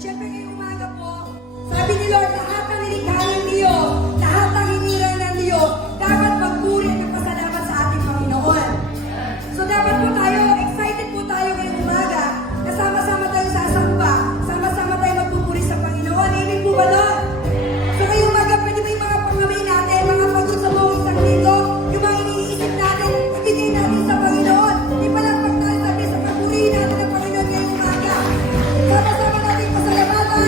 syempre ngayong umaga po, sabi ni Lord, lahat ng nilikha ng Diyos, lahat ng hinirang ng Diyos, dapat magpuri at magpasalamat sa ating Panginoon. So dapat po tayo, excited po tayo ngayong umaga, na sama-sama tayo sa samba, sama-sama tayo magpupuri sa Panginoon. Amen po ba, Lord? So ngayong umaga, pwede ba yung mga pangamay natin, mga pagod sa buong isang linggo, yung mga iniisip natin, ibigay natin sa Panginoon. Ipalagpag tayo sabi sa papurihin natin ng Panginoon ngayong umaga. Sama-sama natin pasalamatan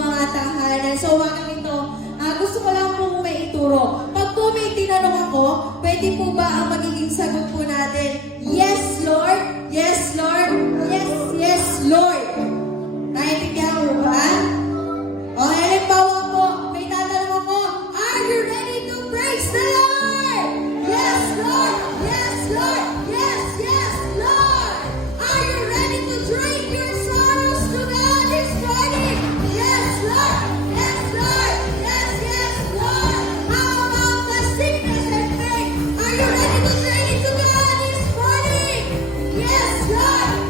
mga tahanan. So, umagang ito, gusto ko lang po may ituro. Pag po may tinanong ako, pwede po ba ang magiging sagot po natin? Yes, Lord. Yes, Lord. Yes, yes, Lord. Naintindihan mo ba? O, halimbawa po, may tatanong ako, are you ready to praise the Lord? Yes, Lord. Yes, Lord. Yes, yes, Lord. Are you ready to drink your sorrows to God this morning? Yes, Lord. Yes, Lord. Yes, yes, Lord. How about the sickness and pain? Are you ready to drink it to God this morning? Yes, Lord.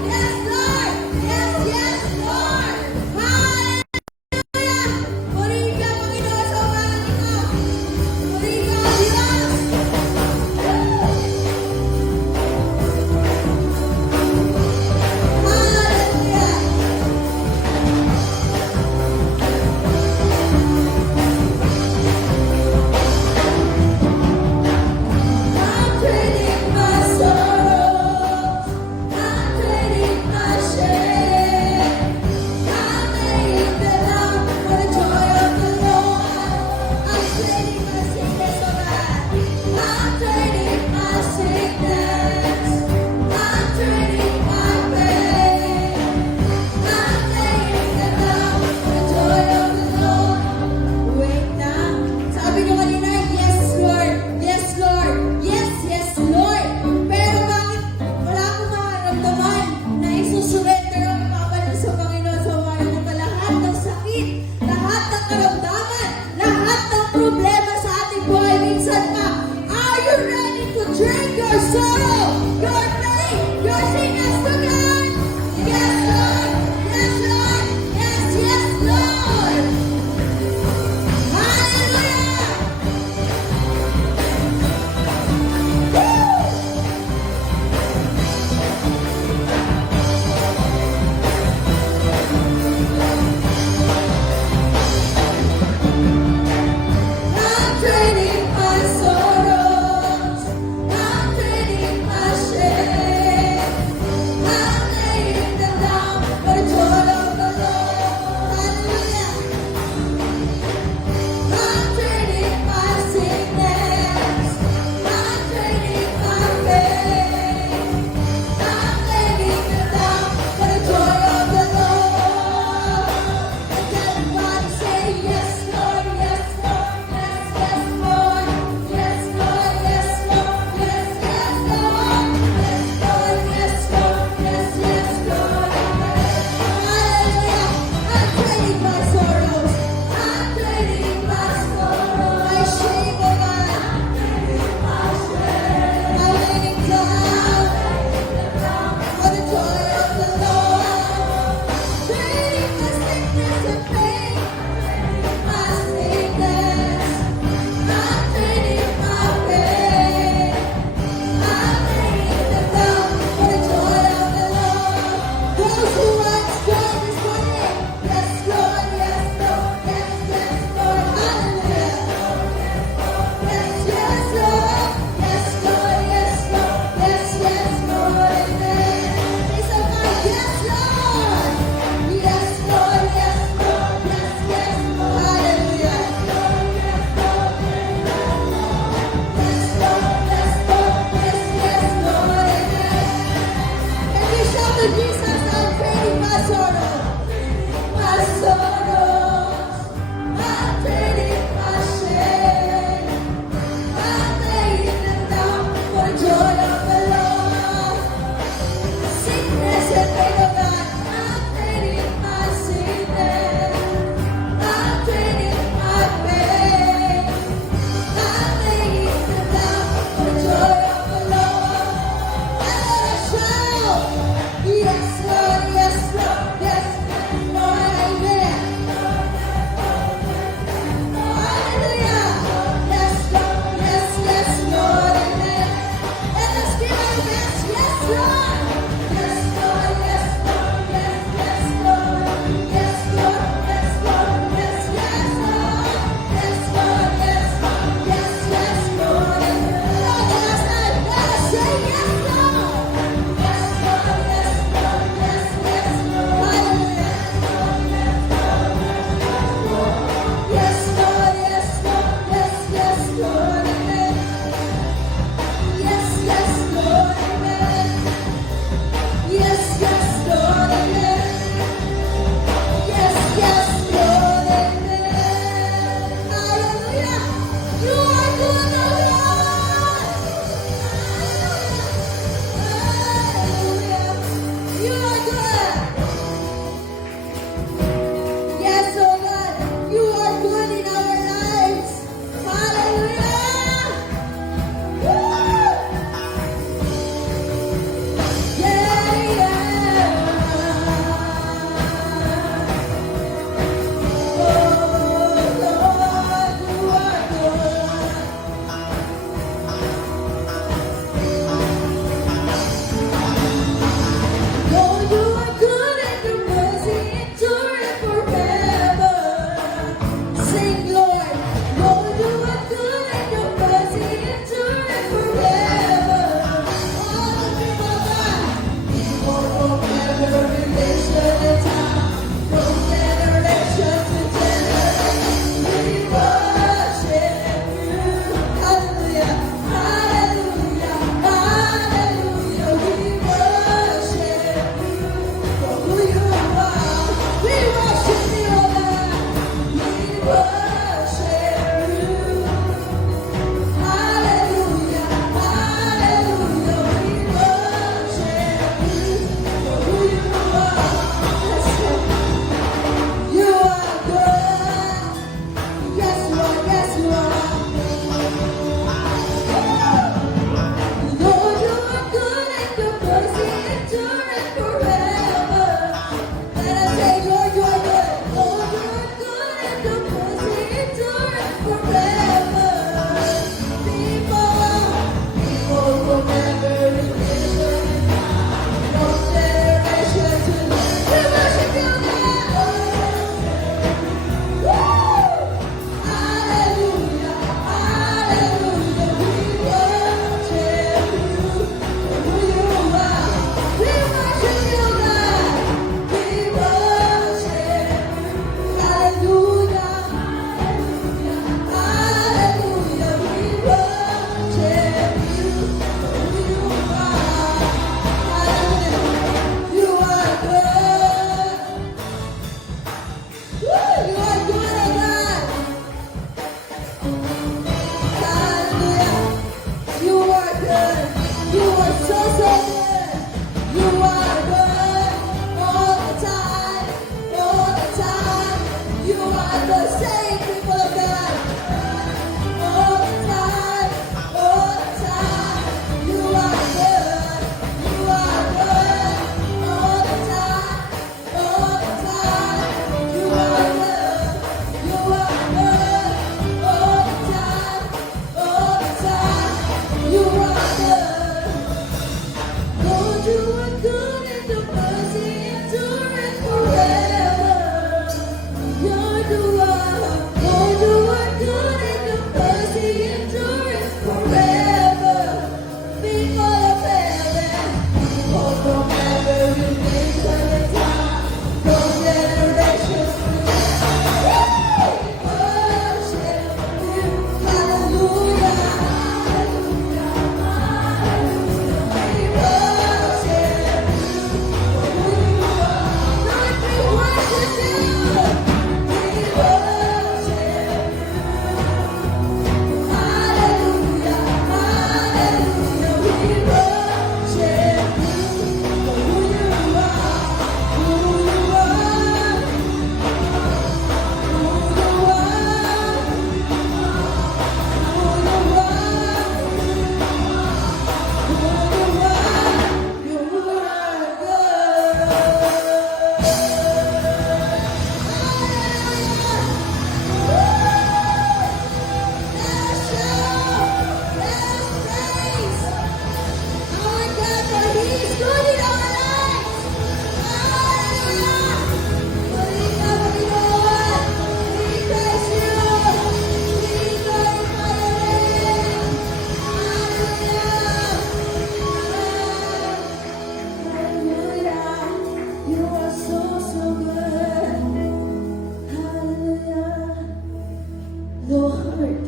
Lord,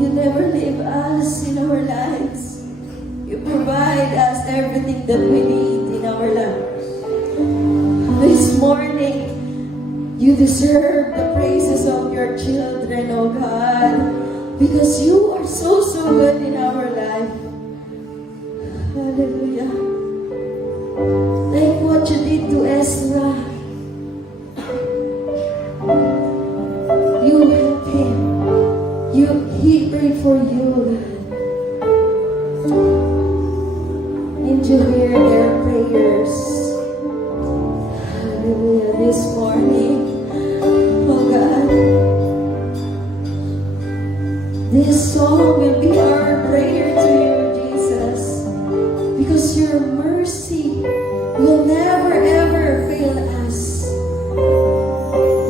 you never leave us in our lives. You provide us everything that we need in our lives. This morning, you deserve the praises of your children, oh God, because you are so, so good in our life. Hallelujah. Like what you did to Ezra. You helped him. He prayed for you, God. And you hear their prayers. Hallelujah. This morning, oh God, this song will be our prayer to you, Jesus, because your mercy will never ever fail us.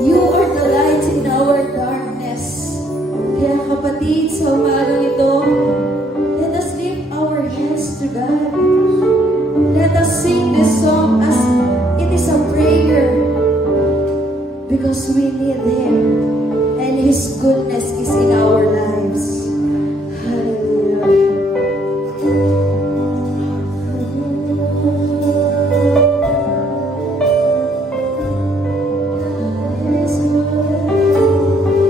You are the light in our darkness. Kaya kapatid, sa umagang ito, let us lift our hands to God. Let us sing this song as it is a prayer, because we need Him and His goodness is in our lives. Hallelujah. God is good.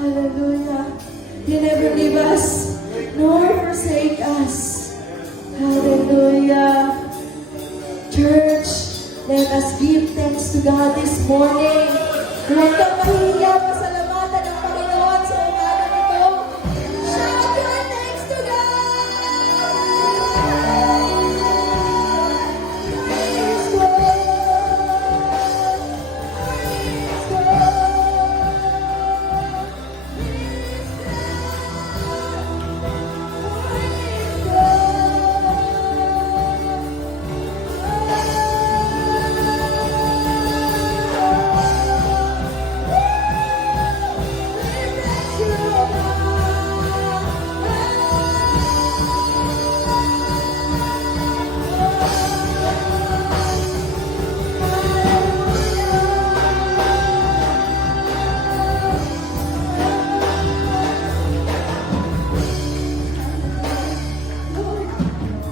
Hallelujah. You never leave us nor forsake us. Hallelujah. Church, let us give thanks to God this morning. Huwag kang mahiya, pasalamatan ang Panginoon sa umaga nito. Shout your thanks to God! Praise God! Praise God!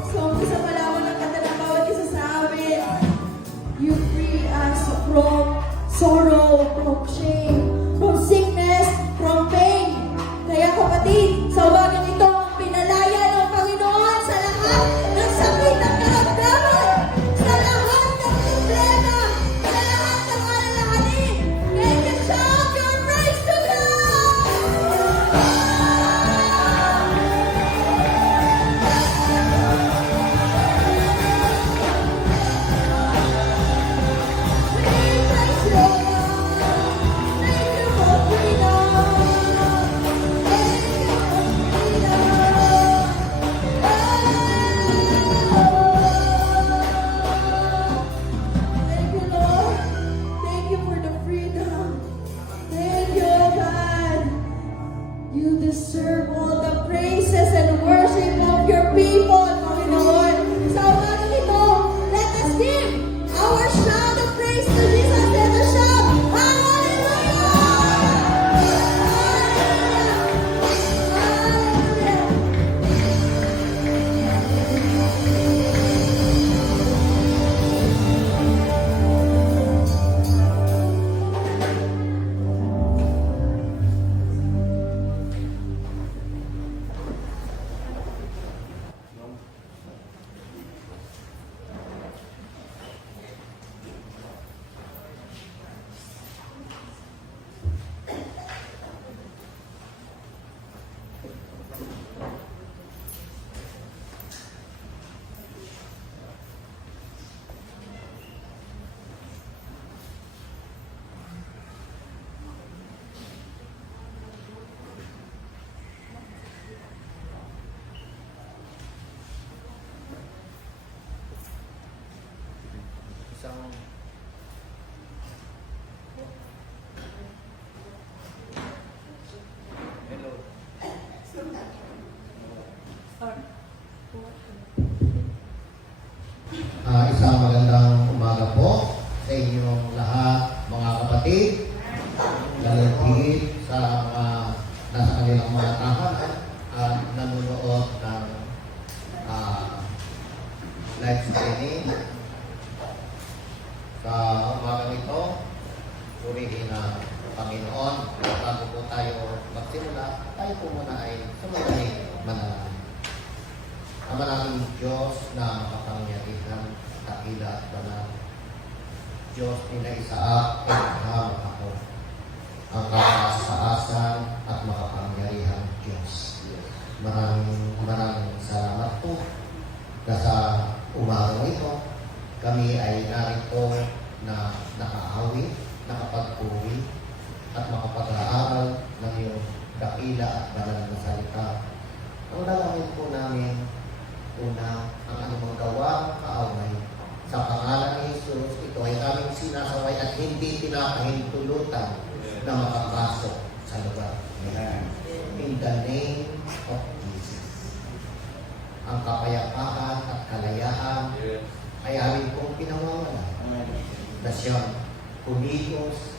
So, sa malaman ng kanta ng bawat isa sa amin, you free us from sorrow, from shame, from sickness, from pain. Kaya kapatid, sa umagang ito, ang pinalaya ng Panginoon sa lahat ng sakit at karamdaman, sa lahat ng problema, sa lahat ng alalahanin. Can you shout your praise to God? Thank you, Lord. Thank you for the freedom. Thank you, God. You deserve all the praises and worship of your people, Panginoon. Sa umagang ito, let us give our shout of praise to Jesus. Let us shout, Hallelujah! Hallelujah! Hallelujah! Isang hello. Isang magandang umaga po sa inyong lahat, mga kapatid, lalagid sa mga nasa kanilang mga tahanan at nanonood ng live streaming. Sa umaga ito, purihin ang Panginoon. Bago po tayo magsimula, tayo po muna ay sumagaling manalangin. Ama namin Diyos na makapangyarihan, takila at banal. Diyos nila Isaac, Abraham ako. Ang kaasa-asan at makapangyarihan Diyos. Maraming salamat po na sa umaga ito kami ay narito na nakaawi, nakapagpuri at makapag-aaral ng iyong dakila at banal na salita. Ang dalangin po namin, una, ang anumang gawa, kaaway. Sa pangalan ni Jesus, ito ay aming sinasaway at hindi pinapahintulutan na makapasok sa lugar. In the name of Jesus. Ang kapayapaan at kalayaan ay aming pong pinamamala na siyang kumilos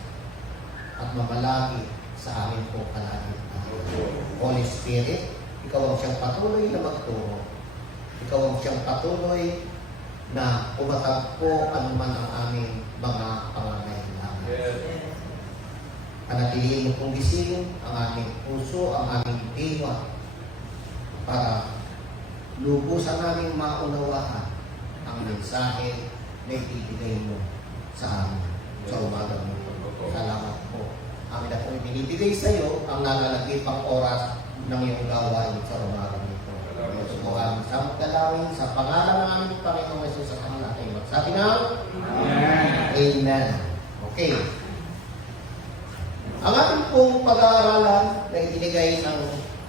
at mamalagi sa aming pong kalagitnaan. Holy Spirit, ikaw ang siyang patuloy na magturo. Ikaw ang siyang patuloy na umatagpo anuman ang aming mga pangangailangan. Panatilihin mo kong gising ang aming puso, ang aming diwa, para lubusan namin maunawaan ang mensahe na ibibigay mo sa amin sa umaga mo. Salamat po. Amin na po ibinibigay sa iyo ang nalalagipang oras ng iyong gawain sa umaga nito. Diyos po kami sa magdalawin sa pangalan ng aming Panginoong Jesus at ang natin. Magsabi na, Amen. Amen. Okay. Ang ating pong pag-aaralan na ibinigay ng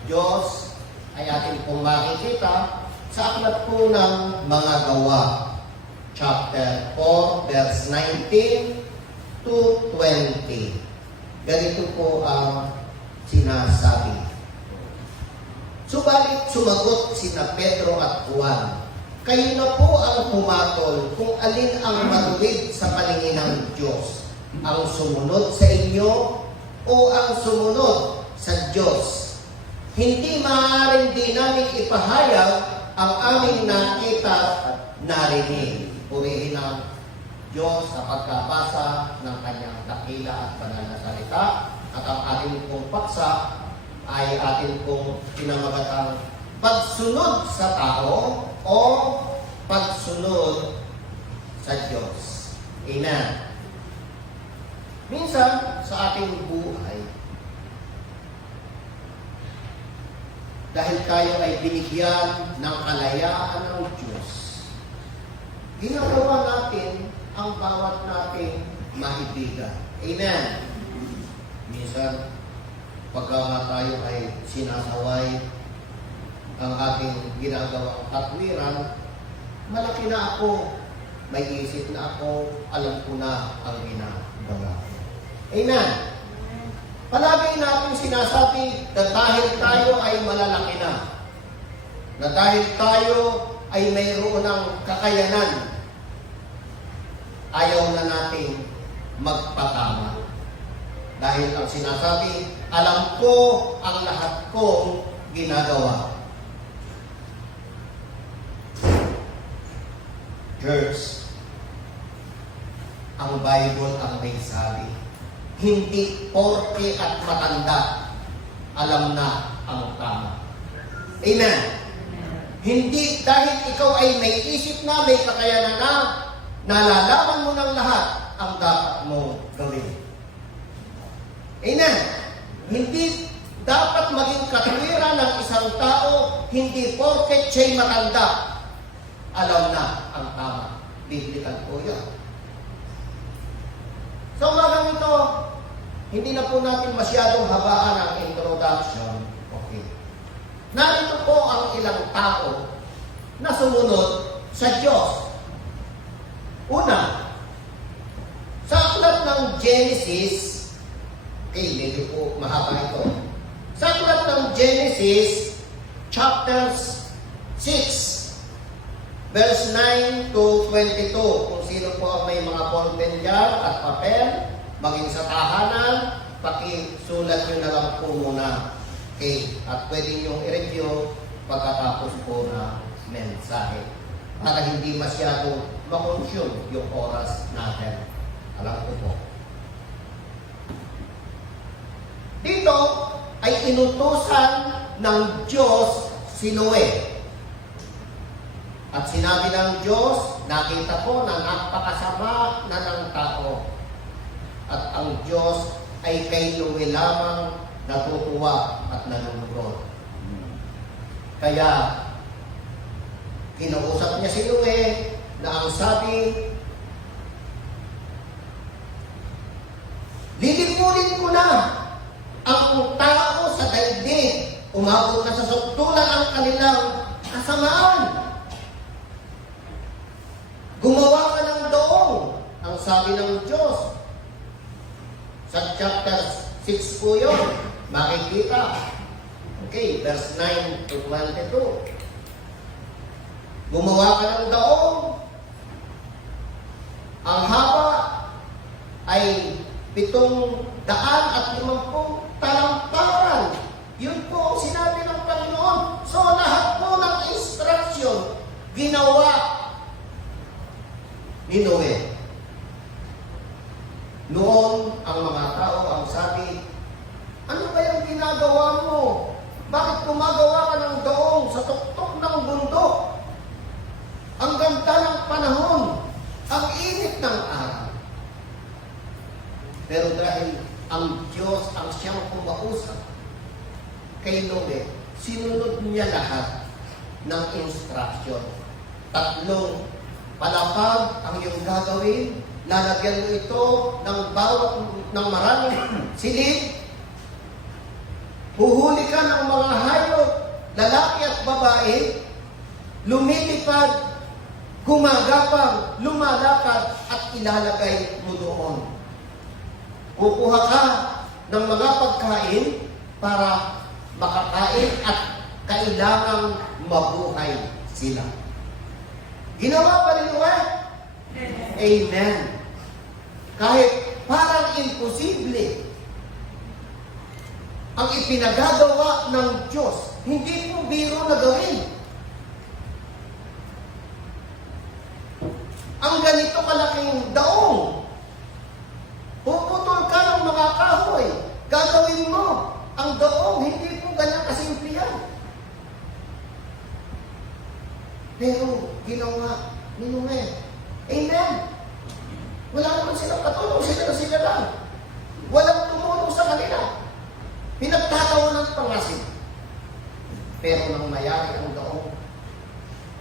Diyos ay ating pong makikita sa aklat po ng mga gawa. Chapter 4, verse 19 to 20. Ganito po ang sinasabi. Subalit sumagot sina Pedro at Juan, kayo na po ang pumatol kung alin ang matuwid sa paningin ng Diyos, ang sumunod sa inyo o ang sumunod sa Diyos. Hindi maaaring di namin ipahayag ang aming nakita at narinig. Purihin ang Diyos sa pagkabasa ng kanyang dakila at banal na salita. At ang ating pong paksa ay ating pong pinamagatang pagsunod sa tao o pagsunod sa Diyos. Amen. Minsan sa ating buhay, dahil tayo ay binigyan ng kalayaan ng Diyos, ginagawa natin ang bawat nating maibigan. Amen. Minsan, pagka tayo ay sinasaway ang ating ginagawang katwiran, malaki na ako, may isip na ako, alam ko na ang ginagawa. Amen. Palagi natin sinasabi na dahil tayo ay malalaki na dahil tayo ay mayroon ng kakayanan, ayaw na natin magpatama. Dahil ang sinasabi, alam ko ang lahat kong ginagawa. Church, ang Bible ang may sabi, hindi porke at matanda, alam na ang tama. Amen. Hindi dahil ikaw ay may isip na, may kakayanan na, nalalaman mo ng lahat ang dapat mo gawin. Amen. Hindi dapat maging katwiran ng isang tao, hindi porket siya'y matanda, alam na ang tama. Biblical po yan. So, umagang ito, hindi na po natin masyadong habaan ang introduction. Okay. Narito po ang ilang tao na sumunod sa Diyos. Una, sa aklat ng Genesis, okay, medyo po mahaba ito. Sa aklat ng Genesis, chapter 6, verse 9 to 22. Kung sino po ang may mga ballpen dyan at papel, maging sa tahanan, pakisulat nyo na lang po muna. Okay? At pwede nyo i-review pagkatapos po na mensahe. Para hindi masyadong makonsume yung oras natin. Alam ko po. Dito ay inutusan ng Diyos si Noe. At sinabi ng Diyos, nakita ko na napakasama na ng tao. At ang Diyos ay kay Noe lamang natutuwa at nanunod. Kaya, kinausap niya si Noe na ang sabi, lilimunin ko na ang tao sa daigdig. Umabot na sa suktulan ang kanilang kasamaan. Gumawa ka ng doong, ang sabi ng Diyos. Sa chapter 6 po yun, makikita. Okay, verse 9 to 22. Gumawa ka ng daong. Ang haba ay 750 talamparan. Yun po ang sinabi ng Panginoon. So lahat po ng instruction, ginawa ni Noe. Noon, ang mga tao ang sabi, ginagawa mo? Bakit gumagawa ka ng doong sa tuktok ng bundok? Ang ganda ng panahon, ang init ng araw. Pero dahil ang Diyos ang siyang kumausap kay Noe, sinunod niya lahat ng instruction. 3 palapag ang iyong gagawin, lalagyan mo ito ng maraming silid, huhuli ka ng mga hayop, lalaki at babae, lumilipad, gumagapang, lumalakad at ilalagay mo doon. Kukuha ka ng mga pagkain para makakain at kailangang mabuhay sila. Ginawa pa rin Noe? Amen. Kahit parang imposible ang ipinagagawa ng Diyos, hindi mo biro na gawin. Ang ganito kalaking daong, puputol ka ng mga kahoy, gagawin mo. Ang daong, hindi po ganyan kasimple yan. Pero ginawa ni Noe. Amen. Wala naman silang katulong, sila lang. Walang tumulong sa kanila. Pinagtatawanan pa nga sila. Pero nang mayari ang daong,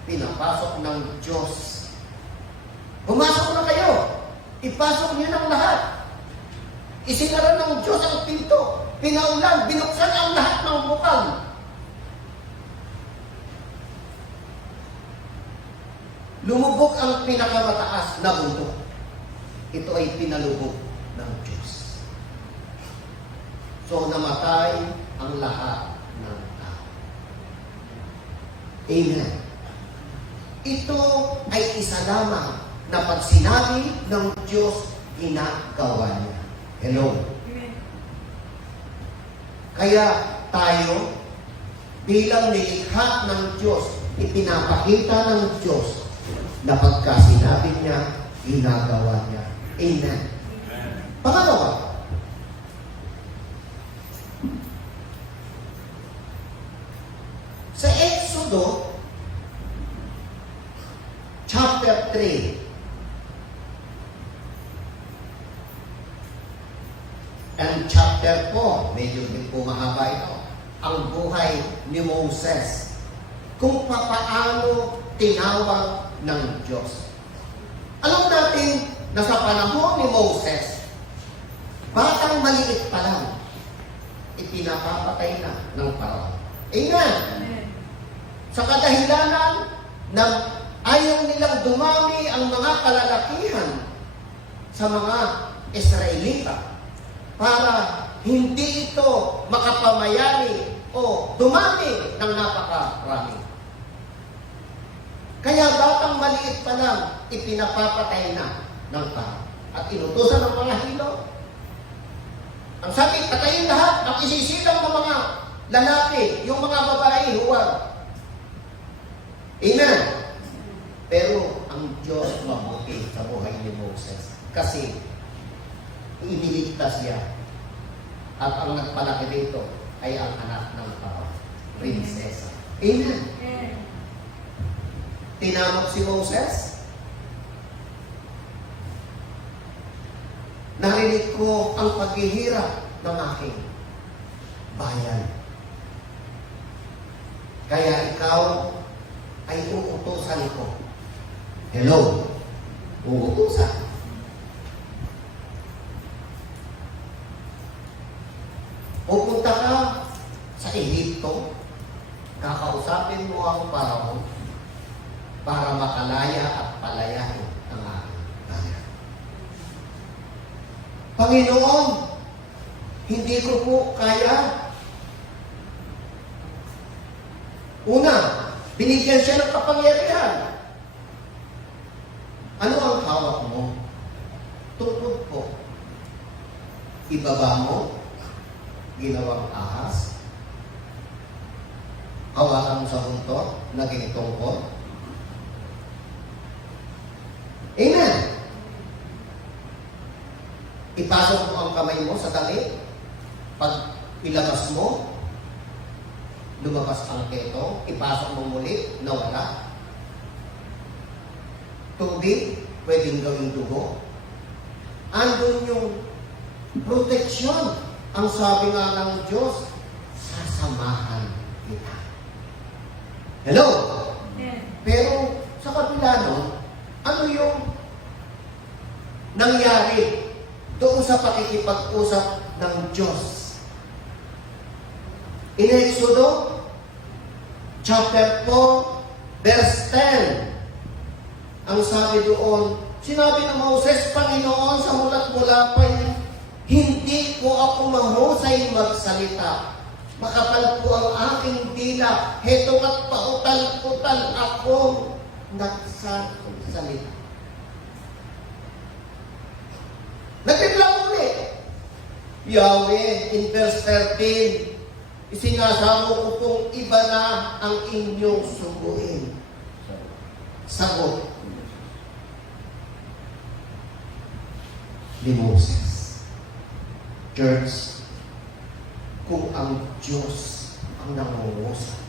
pinapasok ng Diyos. Pumasok na kayo. Ipasok niyo ng lahat. Isinara ng Diyos ang pinto. Pinaulan, binuksan ang lahat ng bukal. Lumubog ang pinakamataas na bundok. Ito ay pinalubog ng Diyos. So, namatay ang lahat ng tao. Amen. Ito ay isa lamang na pag sinabi ng Diyos, ginagawa niya. Hello? Kaya tayo, bilang nilikha ng Diyos, ipinapakita ng Diyos na pagka sinabi niya, ginagawa niya. Amen. Pangalawa, sa Exodo, chapter 3, and chapter 4, medyo din po mahaba ito, ang buhay ni Moses, kung papaano tinawag ng Diyos. Alam natin na sa panahon ni Moses, batang maliit pa lang, ipinapapatay na ng Paraon. Amen. Sa kadahilanan na ayaw nilang dumami ang mga kalalakihan sa mga Israelita para hindi ito makapamayani o dumami ng napakarami. Kaya batang maliit pa lang, ipinapapatay na ng tao. At inutusan ng mga hilo. Ang sabi, patayin lahat, ang isisilang ng mga lalaki, yung mga babae, huwag. Amen. Pero ang Diyos mabuti sa buhay ni Moses. Kasi iniligtas siya. At ang nagpalaki dito ay ang anak ng prinsesa. Amen. Tinamok si Moses. Narinig ko ang paghihirap ng aking bayan. Kaya ikaw ay uutusan ko. Hello? Uutusan. Pupunta ka sa Ehipto, kakausapin mo ang Paraon para makalaya at palayahin ang aking bayan. Panginoon, hindi ko po kaya. Una, binigyan siya ng kapangyarihan. Ano ang hawak mo? Tungkod po. Ibaba mo, ginawang ahas. Hawakan mo sa buntot, naging tungkod. Amen. Ipasok mo ang kamay mo sa damit. Pag ilabas mo, lumabas ang keto, ipasok mo muli, nawala. Tubig, pwedeng gawing dugo. Andun yung proteksyon. Ang sabi nga ng Diyos, sasamahan kita. Hello? Pero sa kapila nun, ano yung nangyari doon sa pakikipag-usap ng Diyos? In Exodo, chapter 4, verse 10, ang sabi doon, sinabi ng Moses, Panginoon, sa mula't mula pa hindi ko ako mahusay magsalita. Makapal po ang aking dila. Heto at pautal-utal akong nagsasalita. Nagtitlang ulit. Yahweh, in verse 13, isinasamo ko kung iba na ang inyong subuin. Sagot ni Moses. Church, kung ang Diyos ang nangungusap,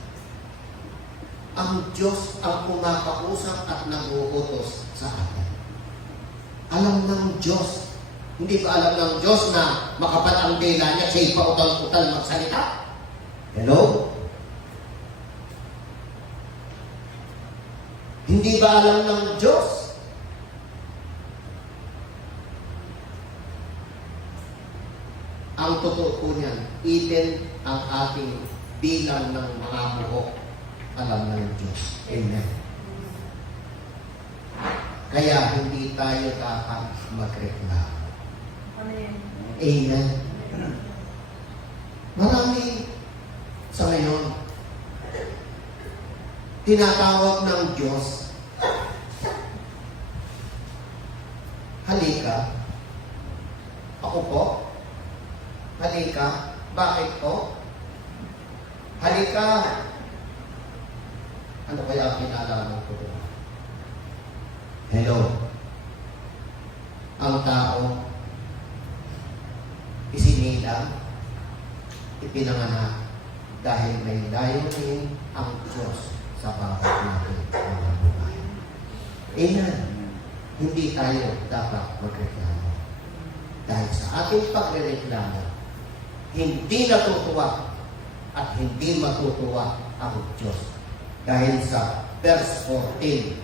ang Diyos ang kumakausap at nag-uutos sa atin. Alam ng Diyos, hindi ba alam ng Diyos na makapal ang dila niya, siya'y pautal-utal magsalita? Hello? Hindi ba alam ng Diyos ang totoo po niyan, even ang ating bilang ng mga buhok, alam ng Diyos. Amen. Kaya hindi tayo dapat magreklamo. Amen. Marami sa ngayon, tinatawag ng Diyos, halika, ako po, halika. Bakit po? Halika. Ano kaya ang kinalaman ko doon? Hello. Ang tao, isinilang, ipinanganak dahil may layunin ang Diyos sa bawat natin mga buhay. Amen. Hindi tayo dapat magreklamo. Dahil sa ating pagrereklamo, hindi natutuwa at hindi matutuwa ang Diyos. Dahil sa verse 14,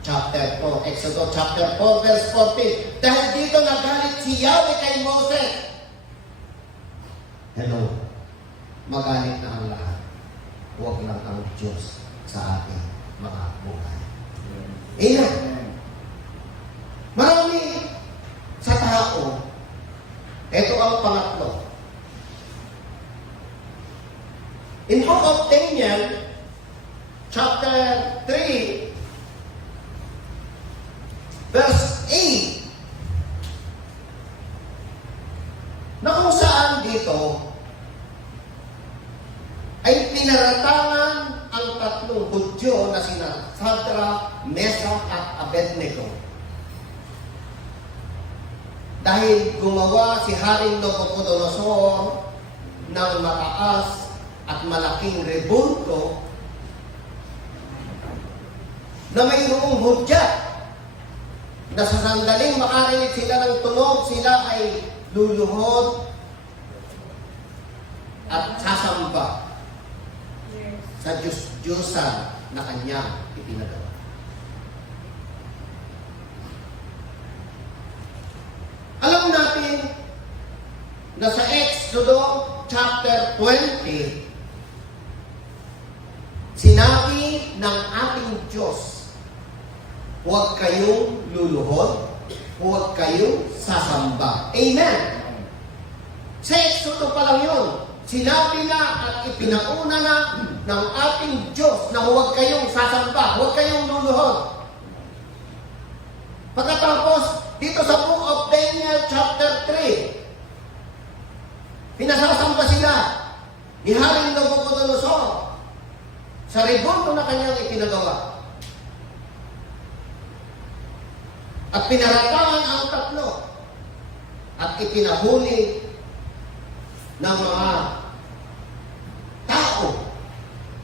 chapter 4, Exodo chapter 4, verse 14, dahil dito nagalit si Yahweh kay Moses. Hello, magalit na ang lahat. Huwag lang ang Diyos sa ating mga buhay. Amen. Marami sa tao, ito ang pangatlo. In Book of Daniel, chapter 3, verse 8, na kung saan dito ay pinaratangan ang tatlong Hudyo na sina Shadrach, Meshach at Abednego. Dahil gumawa si Haring Nabucodonosor ng mataas at malaking rebulto na mayroong hudyat na sa sandaling makarinig sila ng tunog, sila ay luluhod at sasamba sa Diyos-Diyosan na kanyang ipinagawa. Alam natin na sa Exodo chapter 20, sinabi ng ating Diyos, huwag kayong luluhod, huwag kayong sasamba. Amen! Sa Exodo pa lang yun, sinabi na at ipinauna na ng ating Diyos na huwag kayong sasamba, huwag kayong luluhod. Pagkatapos, dito sa Book of Daniel chapter 3, pinasasamba sila ni Haring Nabucodonosor sa rebulto na kanyang ipinagawa. At pinaratangan ang tatlo at ipinahuli ng mga tao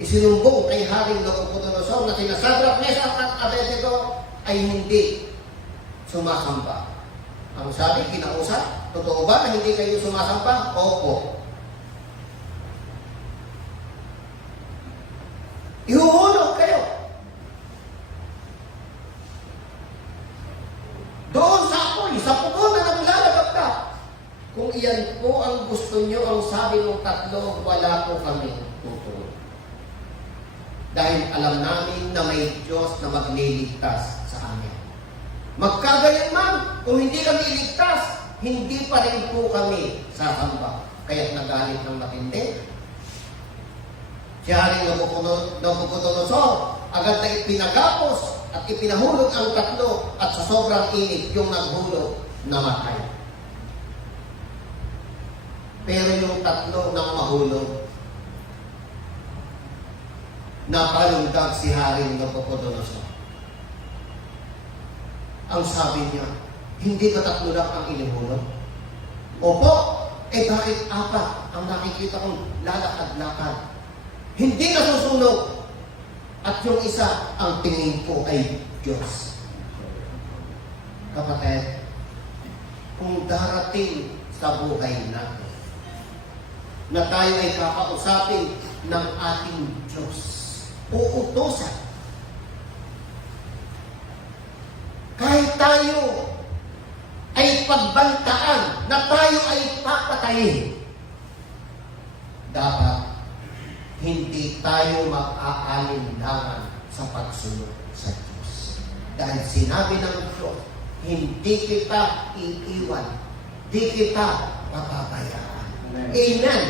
isinumbong kay Haring Nabucodonosor na sina Sadrach, Mesach at Abednego ay hindi sumasamba. Ang sabi, kinausap, totoo ba na hindi kayo sumasamba? Opo. Ihuhulog kayo. Doon sa apoy, sa pugo na naglalagap. Kung iyan po ang gusto nyo, ang sabi ng tatlo, wala po kami tutulog. Dahil alam namin na may Diyos na magliligtas sa amin. Magkagayon man, kung hindi kami iligtas, hindi pa rin po kami sasamba. Kaya't nagalit ng matindi. Si Haring Nabucodonosor, agad na ipinagapos at ipinahulog ang tatlo at sa sobrang init yung naghulog namatay. Pero yung tatlo nang mahulog, napalundag si Haring Nabucodonosor. Ang sabi niya, hindi ba tatlo lang ang inihulog? Opo, bakit apat ang nakikita kong lalakad-lakad? Hindi nasusunog. At yung isa, ang tingin ko ay Diyos. Kapatid, kung darating sa buhay natin na tayo ay kakausapin ng ating Diyos, uutusan. Kahit tayo ay pagbantaan na tayo ay papatayin, dapat hindi tayo mag-aalinlangan sa pagsunod sa Diyos. Dahil sinabi ng Diyos, hindi kita iiwan, hindi kita papabayaan. Amen.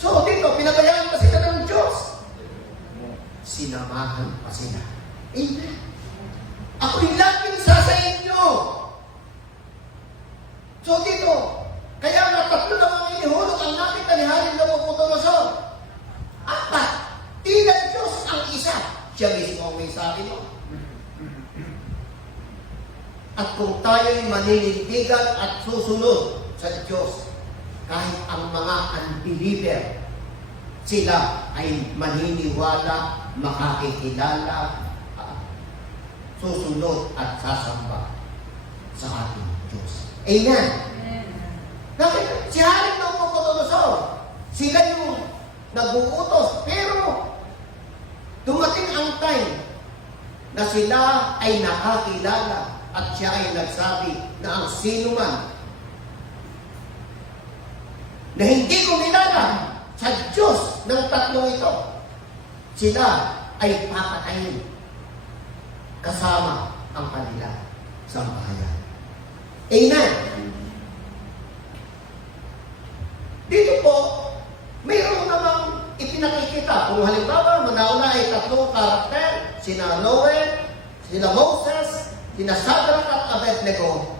So dito, pinabayaan pa sila ng Diyos. Sinamahan pa sila. Amen. Ako'y laging sa inyo. So dito, kaya nga tatlo lang ang inihulog ang nakita ni Haring Nabucodonosor. Apat, tila Diyos ang isa. Siya mismo ang may sabi mo. At kung tayo'y maninindigan at susunod sa Diyos, kahit ang mga unbeliever, sila ay maniniwala, makakikilala, susunod at sasamba sa ating Diyos. Amen. Bakit? Si Haring Nabucodonosor, sila yung nag-uutos. Pero, dumating ang time na sila ay nakakilala at siya ay nagsabi na ang sino man na hindi kumilala sa Diyos ng tatlong ito, sila ay papatayin kasama ang kanilang sambahayan. Amen. Dito po, mayroon namang ipinakikita. Kung halimbawa, manauna ay tatlong karakter, sina Noe, sina Moses, sina Sadrach at Abednego.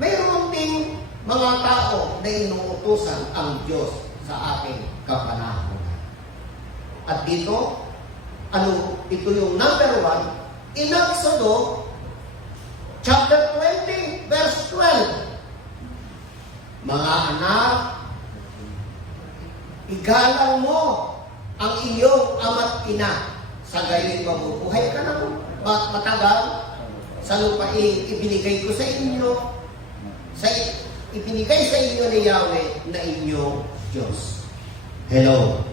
Mayroon ding mga tao na inuutusan ang Diyos sa ating kapanahonan. At dito, ito yung number 1, in Exodus chapter 20, verse 12. Mga anak, igalang mo ang iyong ama't ina, sa gayon mabubuhay ka ng matagal sa lupain ibinigay ko sa inyo, ibinigay sa inyo ni Yahweh na inyong Diyos. Hello.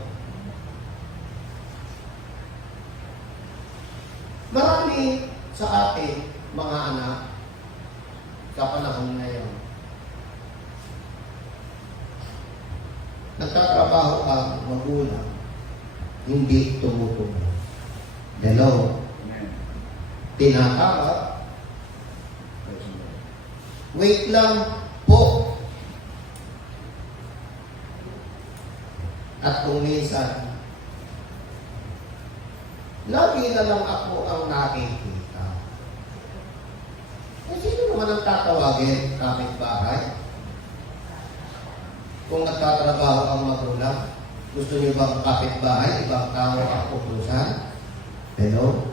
Marami sa atin, mga anak, sa panahon ngayon, nagtatrabaho ang magulang, hindi tumutubo. Hello. Tinatawag. Wait lang po. At kung minsan, lagi na lang ako ang nakikita. Sino naman ang tatawagin kapitbahay? Kung nagtatrabaho ang magulang, gusto niyo bang kapitbahay, ibang tao ang utusan? Hello?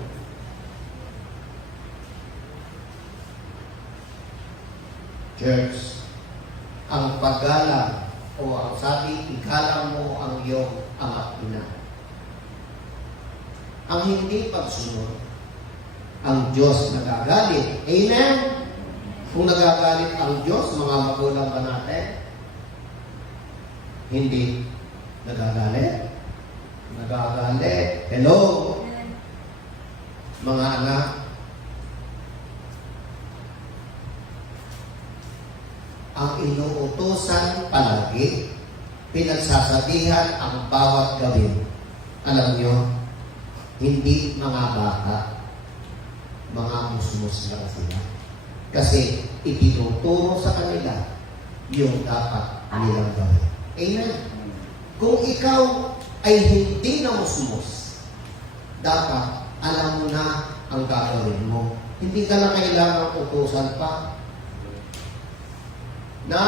Church, ang paggalang o ang sabi, igalang mo ang iyong ama at ina. Ang hindi pagsunod, ang Diyos nagagalit. Amen? Kung nagagalit ang Diyos, mga magulang ba natin? Hindi nagagalit. Nagagalit. Hello? Mga anak, ang inuutosan palagi, pinagsasabihan ang bawat gawin. Alam nyo, hindi mga bata, mga musmus lang sila. Kasi itinuturo sa kanila yung dapat nilang gawin. Amen? Kung ikaw ay hindi na musmus, dapat alam mo na ang gagawin mo. Hindi ka na kailangang utusan pa. Na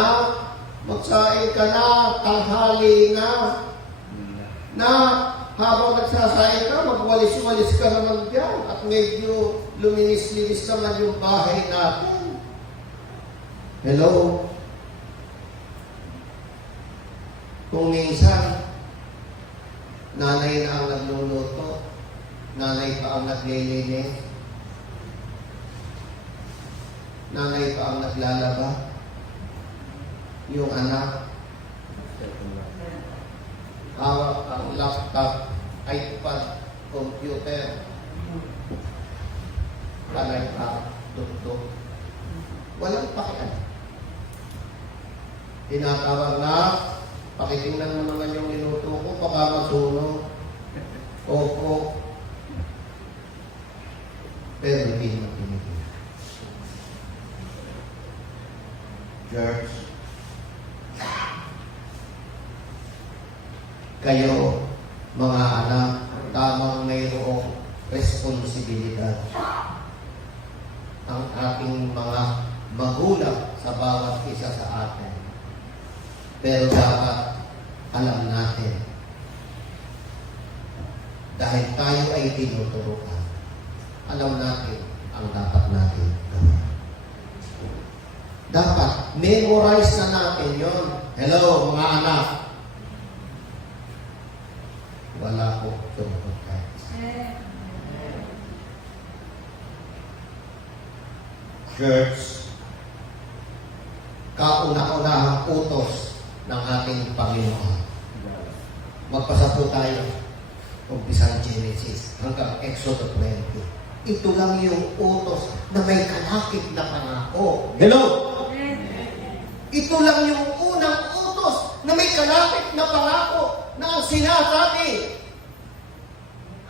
magsaing ka na, tanghali na habang nagsasaing ka, magwalis-walis ka naman dyan at medyo luminis-linis naman yung bahay natin. Hello? Kung minsan, nanay na ang nagluluto, nanay pa ang naglilinis, nanay pa ang naglalaba, yung anak, hawak ang laptop, iPad, computer, palay pa, dugdug. Walang pakian. Tinatawag na, pakitingnan mo naman yung minuto ko, baka masunog. Opo. Pero hindi mo tinigil. Church, kayo, mga anak, tamang mayroong responsibilidad. Ang ating mga magulang sa bawat isa sa atin. Pero dapat alam natin, dahil tayo ay tinuturuan, alam natin ang dapat natin gawin. Dapat memorize na natin yon. Hello, mga anak. Wala po tumutok kahit isa. Church, kauna-unahang utos ng ating Panginoon. Magpasa po tayo umpisang Genesis hanggang Exodus 20. Ito lang yung utos na may kalakip na pangako. Hello? Ito lang yung unang utos na may kalakip na pangako na ang sinasabi,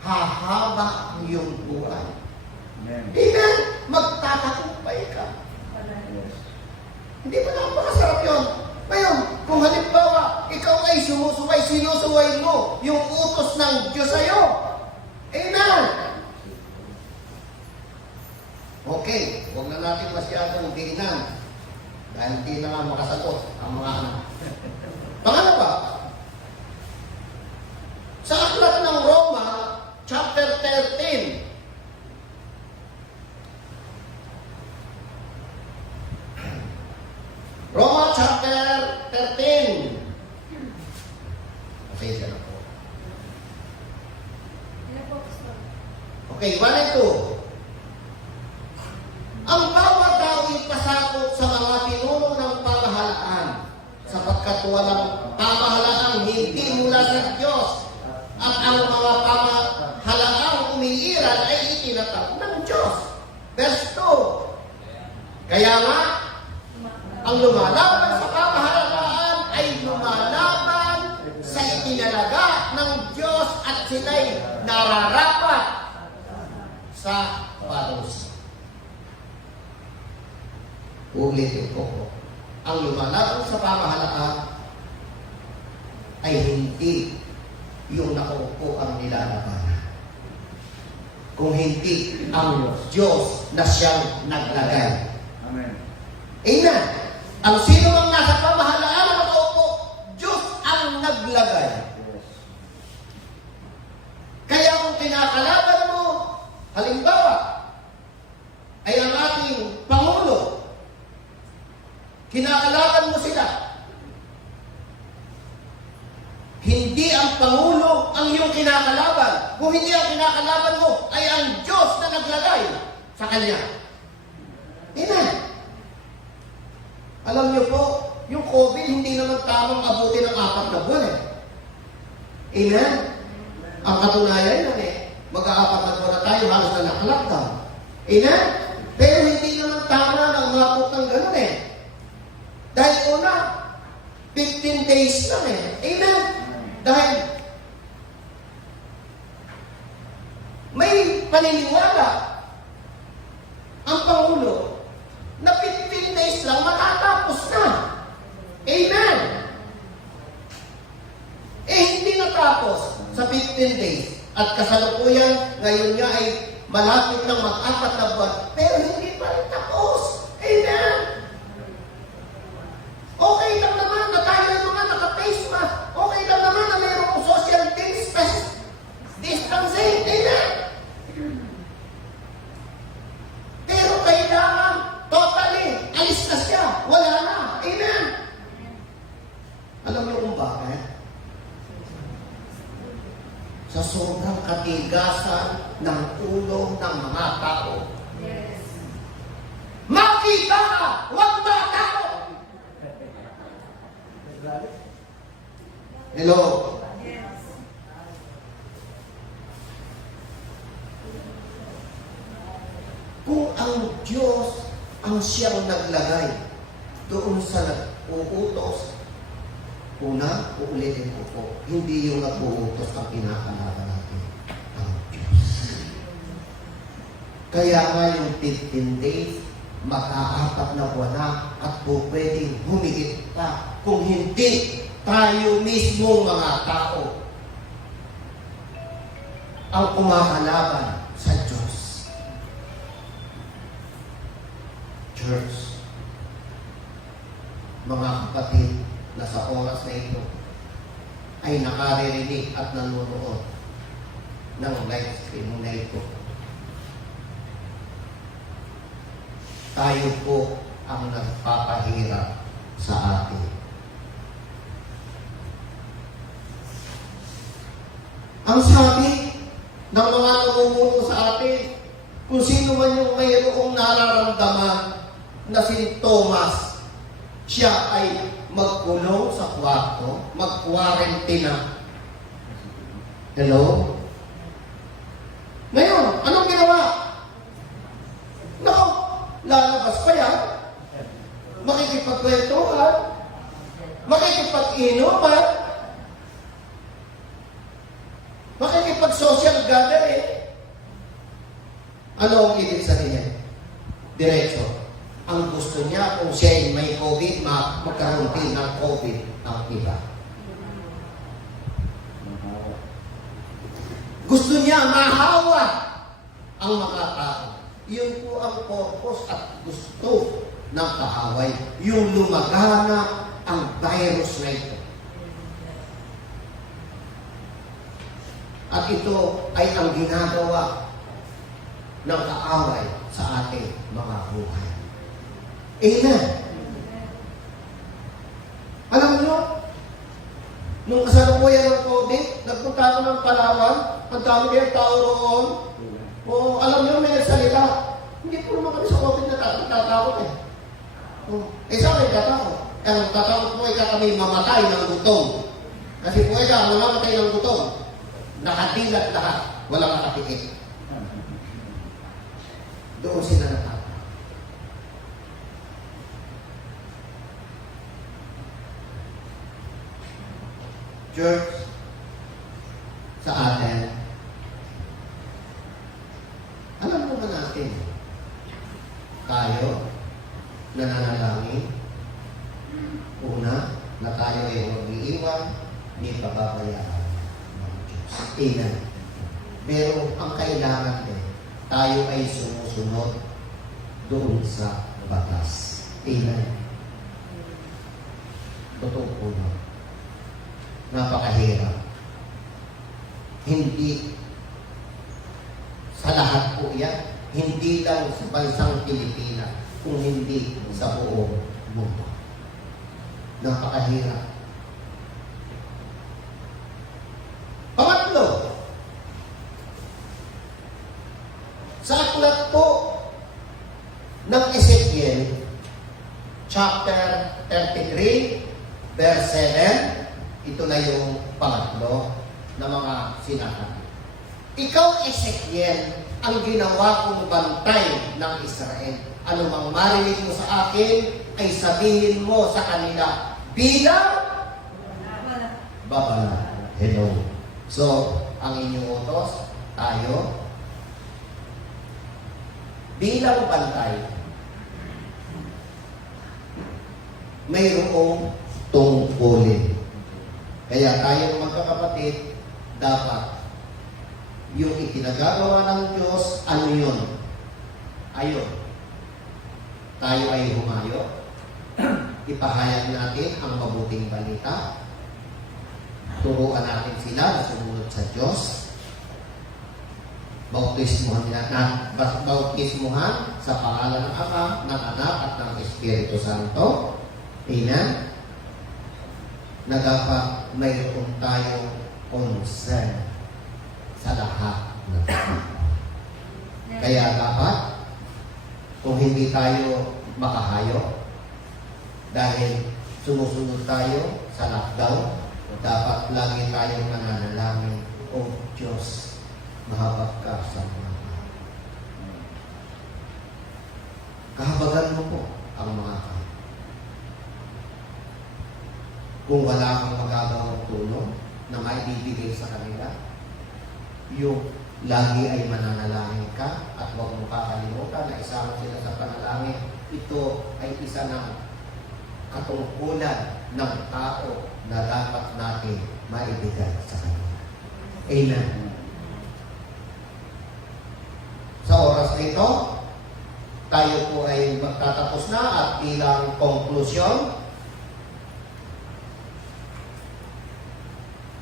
hahaba ang iyong buhay. Amen. Magtatagumpay ka. Hindi ba napakasarap yun? Ngayon, kung halimbawa, ikaw ay sinusuway mo yung utos ng Diyos sa'yo. Amen. Okay, huwag na natin masyadong diinan dahil hindi na nga makasagot ang mga anak. Pangalawa, sa aklat ng Roma, chapter 13, Roma chapter 13. Okay, siya na po. Okay, 1 and 2. Ang bawat tao ipasakop sa mga pinuno ng pamahalaan sapagkat walang pamahalaang hindi mula sa Diyos at ang mga pamahalaang umiiral ay itinatag ng Diyos. Verse 2. Kaya nga, ang lumalaban sa pamahalaan ay lumalaban sa itinalaga ng Diyos at sila'y nararapat sa parusa. Ulitin ko po. Ang lumalaban sa pamahalaan ay hindi yung nakaupo ang nilalabanan. Kung hindi ang Diyos na siyang naglagay. Amen. Amen. Ang sino mang nasa pamahalaan na nakaupo, Diyos ang naglagay. Yes. Kaya kung kinakalaban mo, halimbawa, ay ang ating Pangulo, kinakalaban mo sila, Hindi ang Pangulo ang iyong kinakalaban. Kung hindi ang kinakalaban mo, ay ang Diyos na naglagay sa Kanya. Amen. Alam niyo po, yung COVID hindi naman tamang abuti ng 4 na buwan eh. Amen? Ang katunayan yan mag-4 na buwan na tayo, halos na naka-lockdown. Amen? Pero hindi naman tama na umabot ng ganun eh. Dahil una, 15 days lang eh. Amen? Dahil may paniniwala ang Pangulo na 15 days lang matatapos na. Amen? Hindi natapos sa 15 days. At kasalukuyan, ngayon nga ay malapit ng mag-4 na buwan, pero hindi pa rin tapos. Amen? Okay lang naman na tayo ay mga naka-face mask. Okay lang naman na mayroong social distancing. Amen? Pero kailangan totally alis na siya. Wala na. Amen? Alam niyo kung bakit? Sa sobrang katigasan ng ulo ng mga tao. Yes. Makita ka! Huwag matao! Hello? Yes. Kung ang Diyos ang siyang naglagay doon sa nag-uutos, una, uulitin ko po, hindi yung nag-uutos ang kinakalaban natin, ang Diyos. Kaya nga yung 15 days, maka-4 na buwan na at po pwedeng humigit pa kung hindi tayo mismo mga tao ang kumakalaban sa Diyos. Church, mga kapatid, na sa oras na ito ay nakaririnig at nanonood ng live stream na ito. Tayo po ang nagpapahirap sa atin. Ang sabi ng mga namumuno sa atin, kung sino man yung mayroong nararamdaman na sintomas, siya ay magkulong sa kwarto, mag-quarantine. Hello? Ngayon, anong ginawa? Naku, lalabas pa yan. Makikipagkwentuhan, makikipag-inuman, makikipag-social gathering. Ano ang ibig sabihin? Diretso. Ang gusto niya, kung siya ay may COVID, magkaroon din ng COVID ang iba. Gusto niya mahawa ang mga tao. Yun po ang purpose at gusto ng kaaway. Yung lumagana ang virus na ito. At ito ay ang ginagawa ng kaaway sa ating mga buhay. Amen. Alam niyo, nung kasalukuyan ng COVID, nagpunta ako ng Palawan, ang dami kayong tao roon. O alam niyo, may nagsalita. Hindi po naman kami sa COVID natatakot eh. Sa akin tatakot. Ang tatakot po ay kami mamatay ng gutom. Kasi po ay mamamatay ng gutom. Nakadilat lahat. Walang nakapikit. Doon sila natakot. Church, sa atin, alam mo ba natin, tayo, nananalangin, una, na tayo ay mag-iiwan, ni pababayaan ng Diyos. Amen. Pero ang kailangan din, tayo ay sumusunod doon sa batas. Amen. Totoo po na. Napakahirap. Hindi sa lahat po yan, hindi lang sa bansang Pilipinas, kung hindi sa buong mundo. Napakahirap. aklat po ng Ezekiel, chapter 33, verse 7, ito na yung pangatlo na mga sinasabi. Ikaw, Ezekiel, ang ginawa kong bantay ng Israel. Ano mang marinig mo sa akin, ay sabihin mo sa kanila, bilang babala. Hello. So, ang inyong utos, tayo, bilang bantay, mayroong tungkulin. Kaya tayo magkakapatid, dapat yung ikinagagawa ng Diyos, ano yun? Ayun. Tayo ay humayo. Ipahayag natin ang mabuting balita. Turuan natin sila na sumunod sa Diyos. Bautismuhan sa pangalan ng Ama, ng Anak at ng Espiritu Santo. Amen? Na dapat mayroon tayong concern sa lahat ng tao. Kaya dapat, kung hindi tayo makahayo, dahil sumusunod tayo sa lockdown, dapat lagi tayong mananalangin, O Diyos, mahabag ka sa mga tao. Kahabagan mo po ang mga tao. Kung wala kang magagawang tulong na maibibigay sa kanila, yung lagi ay mananalangin ka at huwag mo kakalimutan na isama sila sa panalangin. Ito ay isa ng katungkulan ng tao na dapat natin maibigay sa kanila. Amen. Sa oras na ito, tayo po ay magtatapos na at bilang konklusyon,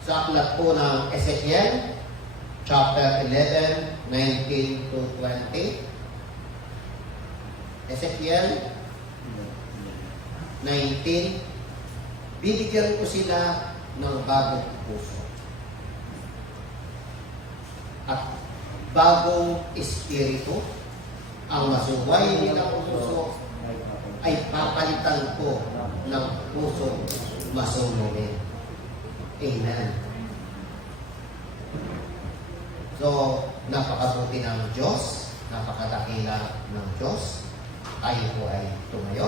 sa aklat po ng Ezekiel, chapter 11, 19 to 20. Ezekiel 19, bibigyan ko sila ng bagong puso at bagong espiritu. Ang masuway nilang puso ay papalitan ko ng puso masunurin. Amen. So, napakabuti ng Diyos, napakadakila ng Diyos. Tayo po ay tumayo.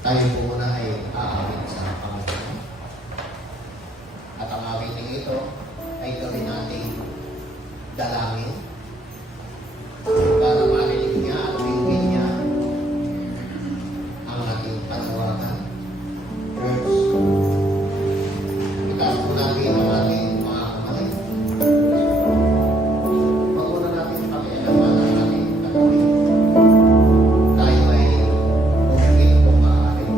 Tayo po muna ay aawit sa Panginoon. At ang awiting ito ay gawin natin dalangin para marinig niya at bigyan niya ang ating panawagan. First, itaas po natin ang ating mga kamay. Huwag muna natin pakialaman ang ating gagawin. Tayo ay umigit kung maaari.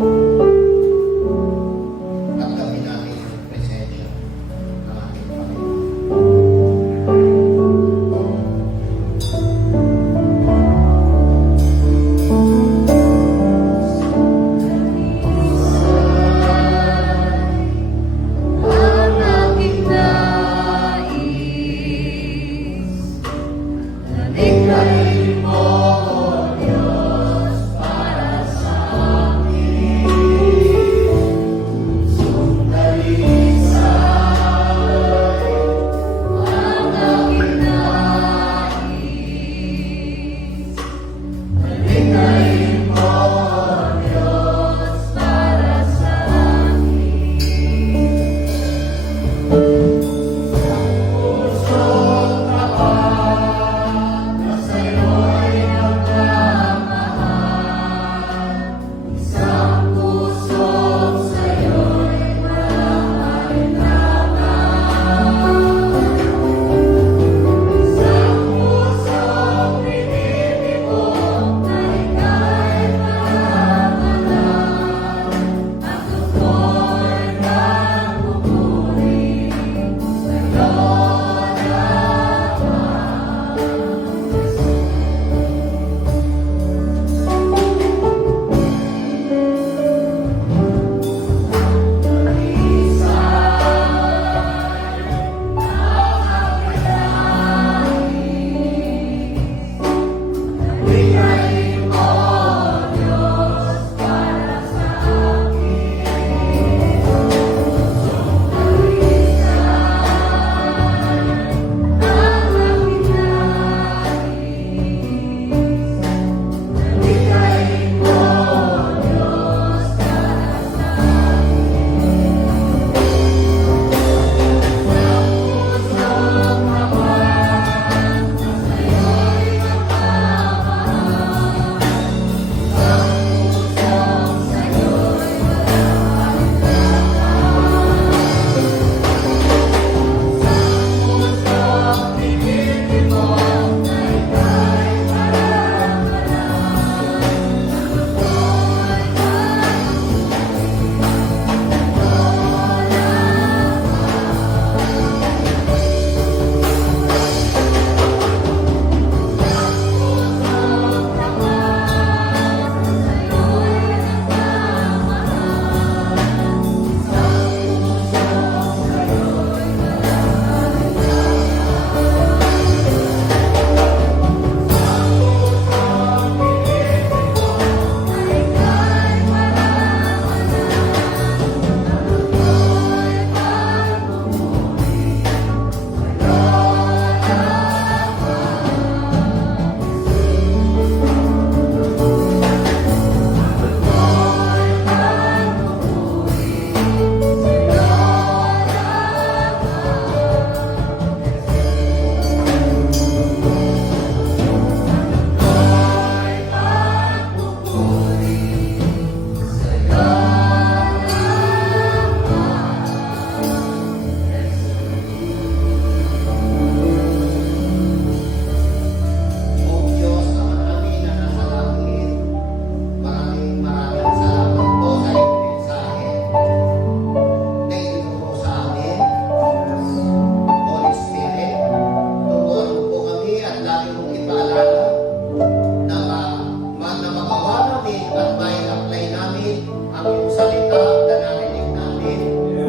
ang iyong salita na narinig namin.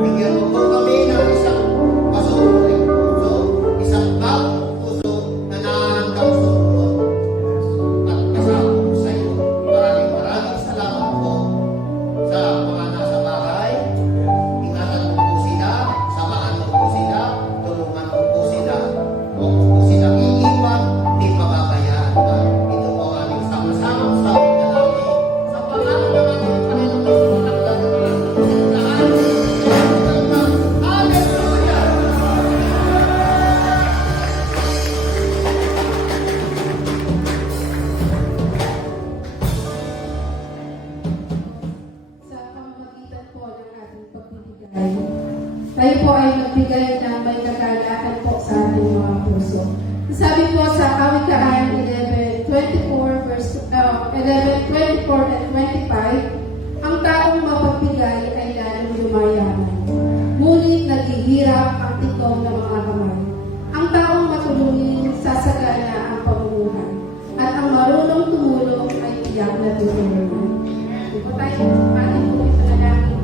Bigyan mo po kami ng isang masunuring puso, isang bagong puso na nahanggap sa mundo at kasama sa iyo. Maraming salamat po sa mga nasa bahay. Ingatan mo po sila, samahan mo po sila, tulungan mo po sila. Huwag mo po silang iiwan, di pababayaan ka. Ito po ang aming sama-sama sa dalangin. Sa pangalan ng aming Panginoon Hesus na nagdadasal. Hallelujah! Sa pamamagitan po ng ating pagbibigay, tayo po ay magbigay ng may kagalakan po sa ating mga puso. Sabi po sa Kawikaan 11:24 verse 11:24 and 25, ang taong mapagbigay ay lalong lumayaman. Ngunit naghihirap ang tikom ng mga kamay. Ang taong matulungin sasagana ang pamumuhay. At ang marunong tumulong ay tiyak na tutulungan. Ito tayo, ating po ipanalangin.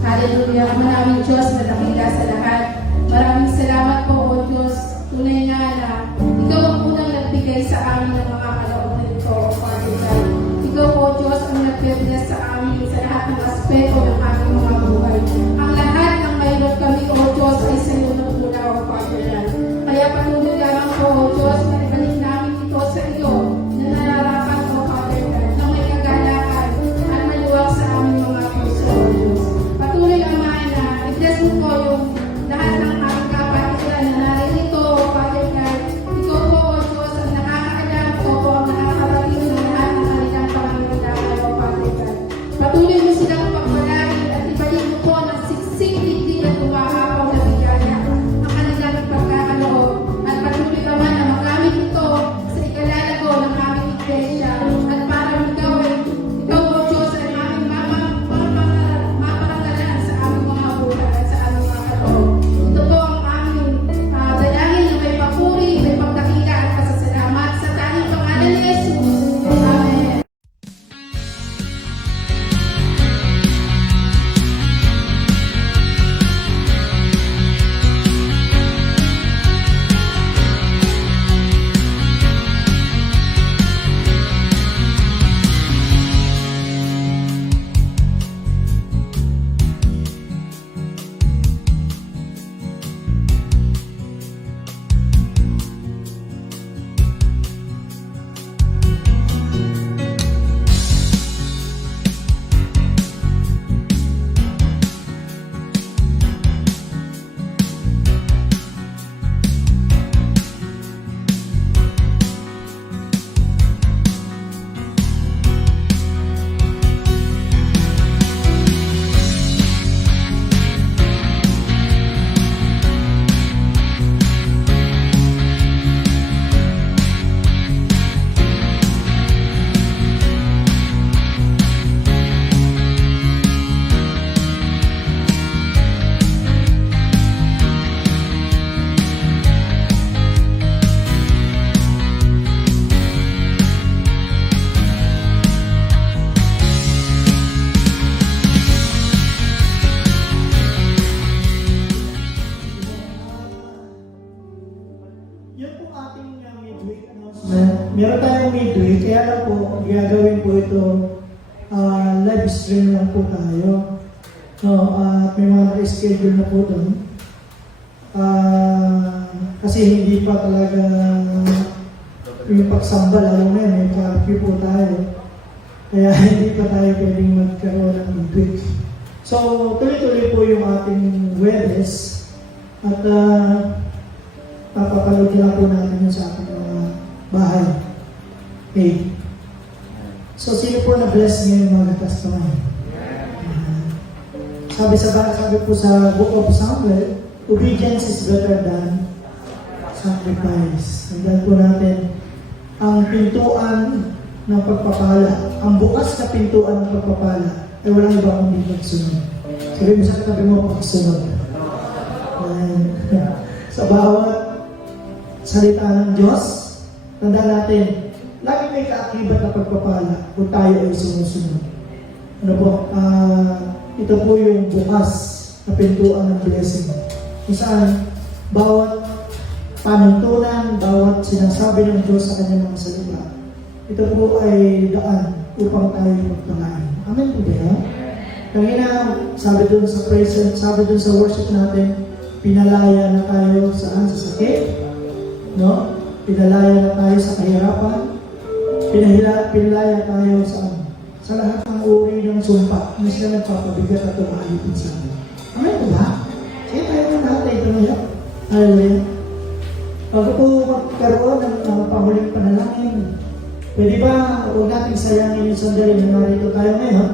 Hallelujah. Maraming Diyos na dakila sa lahat. Maraming salamat po, O Diyos. Tunay nga na Ikaw ang unang nagbigay sa amin ng mga kalooban ito, O Father God. Ikaw, O Diyos, ang nagbibigay sa amin sa lahat ng aspeto ng aming mga buhay. Ang lahat ng mayroon kami, O Diyos, ay sa iyo nagmula, O Father God. Kaya patuloy lamang po, O Diyos, na ibalik namin ito sa iyo na nararapat, O Father God, na may kagalakan at maluwag sa aming mga puso, O Diyos. Patuloy, Ama, na i-bless mo po yung lahat ng aming kapatiran na naririto, O Father God. Ikaw po, O Diyos, ang nakakaalam, Ikaw po ang nakakarating ng lahat ng kanilang pangangailangan, O Father God. Patuloy mo silang pagpalain at ibalik mo po ng siksik hindi na tumahapaw na bigaya ang kanilang pagkakaloob. At patuloy naman na magamit ito sa ikalalago ng aming iglesia at para ikaw, O Diyos, ay aming maparangalan sa aming mga buhay at sa aming mga kaloob. Ito po ang aming dalangin na may papuri, may pagdakila at pasasalamat sa tanging pangalan ni Jesus. Amen. Yun po ating midweek announcement. Meron tayong midweek, kaya lang po, gagawin po ito, live stream lang po tayo. No, at may mga naka-schedule na po doon. Kasi hindi pa talaga yung pagsambal, alam mo yan, may curfew po tayo. Kaya hindi pa tayo pwedeng magkaroon ng midweek. So, tuloy-tuloy po yung ating Webes. At papapalood lang po natin yun sa ating mga bahay. Okay. So, sino po na-bless ngayon mga customer? Sabi po sa Book of Samuel, obedience is better than sacrifice. Tandaan po natin, ang pintuan ng pagpapala, ang bukas na pintuan ng pagpapala, ay walang iba kundi pagsunod. Sabi mo sa katabi mo, pagsunod. Sa bawat salita ng Diyos, tandaan natin, lagi may kaakibat na pagpapala kung tayo ay sumusunod. Ano po? Ito po yung bukas na pintuan ng blessing. Kung saan, bawat panuntunan, bawat sinasabi ng Diyos sa kanyang mga salita, ito po ay daan upang tayo magpalain. Amen po ba yan? Kanina, sabi dun sa present, sabi dun sa worship natin, pinalaya na tayo saan? Sa sakit, no? Pinalaya na tayo sa kahirapan, pinalaya tayo saan? Sa lahat ng uri ng sumpa na sila nagpapabigat at tumahalipin sa amin. Amen po ba? Sige tayo na lahat ay tumayo. Hallelujah. Pag po magkaroon ng pamuling panalangin, pwede ba huwag natin sayangin yung sandali na narito tayo ngayon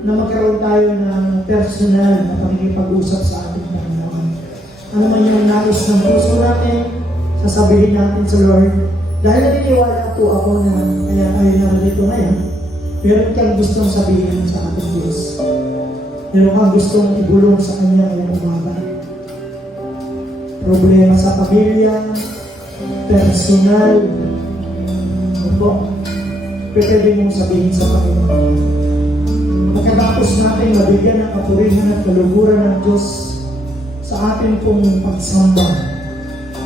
na magkaroon tayo ng personal na pakikipag-usap sa ating Panginoon. Ano man yung nais ng puso natin, sasabihin natin sa Lord, dahil naniniwala po ako na kaya tayo narito ngayon, meron kang gustong sabihin sa ating Diyos. Meron kang gustong ibulong sa Kanya ngayong umaga. Problema sa pamilya, personal, po, pwede mong sabihin sa Panginoon. Pagkatapos natin mabigyan ng kapurihan at kaluguran ng Diyos sa ating pong pagsamba,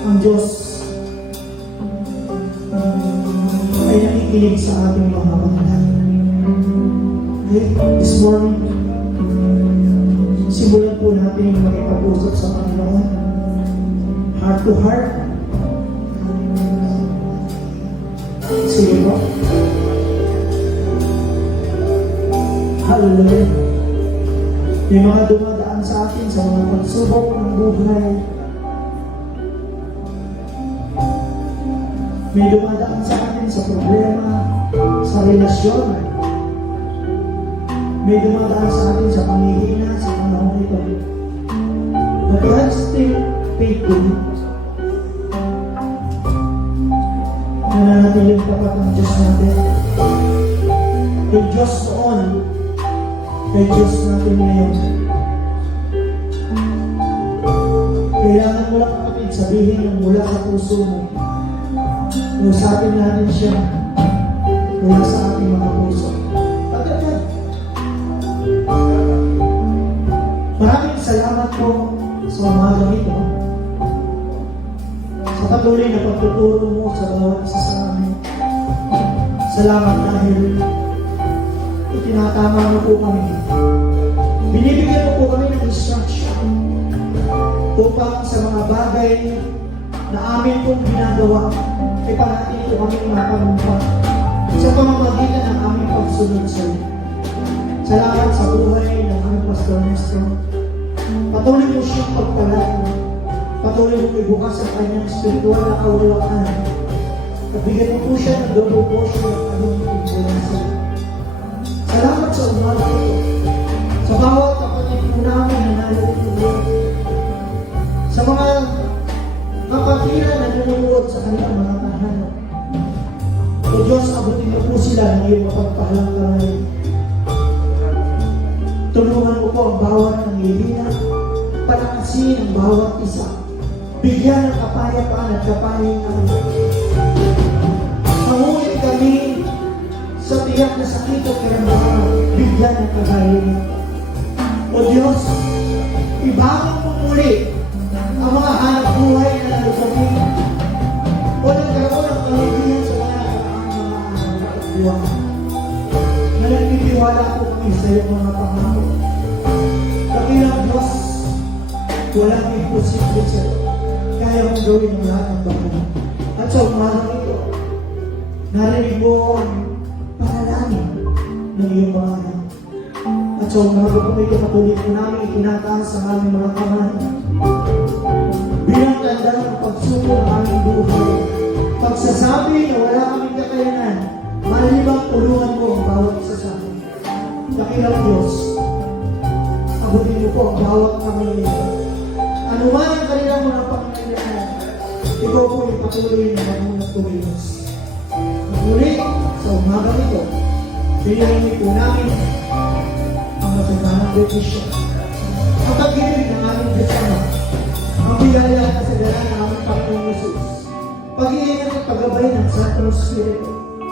ang Diyos ay nakikinig sa ating mga panalangin. Okay, this morning, simulan po natin makipag-usap sa Panginoon, heart to heart. Sige po. Hallelujah. May mga dumadaan sa atin sa mga pagsubok ng buhay. May dumadaan sa atin sa problema, sa relasyon. May dumadaan sa atin sa pangihina, sa panahon ito. But God still faithful. Nananatiling tapat ng Diyos natin. Kay Diyos noon, kay Diyos natin ngayon. Kailangan mo lang kapatid sabihin ng mula sa puso mo. Usapin natin siya mula sa ating mga puso. Pagkat maraming salamat po sa umaga ito. Sa patuloy na pagtuturo mo sa bawat isa sa amin. Salamat dahil itinatama mo po kami. Binibigyan mo po kami ng instruction upang sa mga bagay na amin pong ginagawa ay parating po kami mapanumpa sa pamamagitan ng aming pagsunod sa iyo. Salamat sa buhay ng aming Pastor Nestor. Patuloy mo siyang pagpalain. Patuloy mo ibukas ang kanyang spiritual na kaulakan. Nabigyan mo po siya ng double portion ng anong influenza. Salamat sa umaga ito. Sa bawat kapatid po namin na nalulunod. Sa mga kapatiran na nanonood sa kanilang mga tahanan. O Diyos, abutin mo po sila ng iyong mapagpahalang kamay. Tulungan mo po ang bawat nanghihina. Palakasin ang bawat isa. Bigyan ng kapayapaan at kapahingan. Pangulit kami sa tiyak na sakit at karamdaman. Bigyan ng kagalingan. O Diyos, ibangon mo muli ang mga hanap buhay na nalukami. O nagkaroon ng kalubihan sa mga nakaraang mga buwan. Na nagtitiwala po kami sa iyong mga pangako. Kapilang Diyos, walang imposible sa iyo. Kaya mong gawin ang lahat ng bagay. At sa umagang ito, narinig mo ang panalangin ng iyong mga anak. At sa umagang kung ito patuloy ko namin itinataas sa aming mga kamay. Bilang tanda ng pagsuko ng aming buhay. Pagsasabi na wala kaming kakayanan, malibang tulungan mo ang bawat isa sa amin. Dakilang Diyos, abutin mo po ang bawat kami nito. Ano man ang kanilang mga pangangailangan, ikaw po ay patuloy na mamunang tumilos. Muli, sa umaga ito, pinihingi po namin ang masaganang betisyon. Ang pag-ibig ng aming Diyos-ama, ang biyaya at kasagaran ng aming Panginoong Jesus, pag-iingat at paggabay ng Santong Espiritu,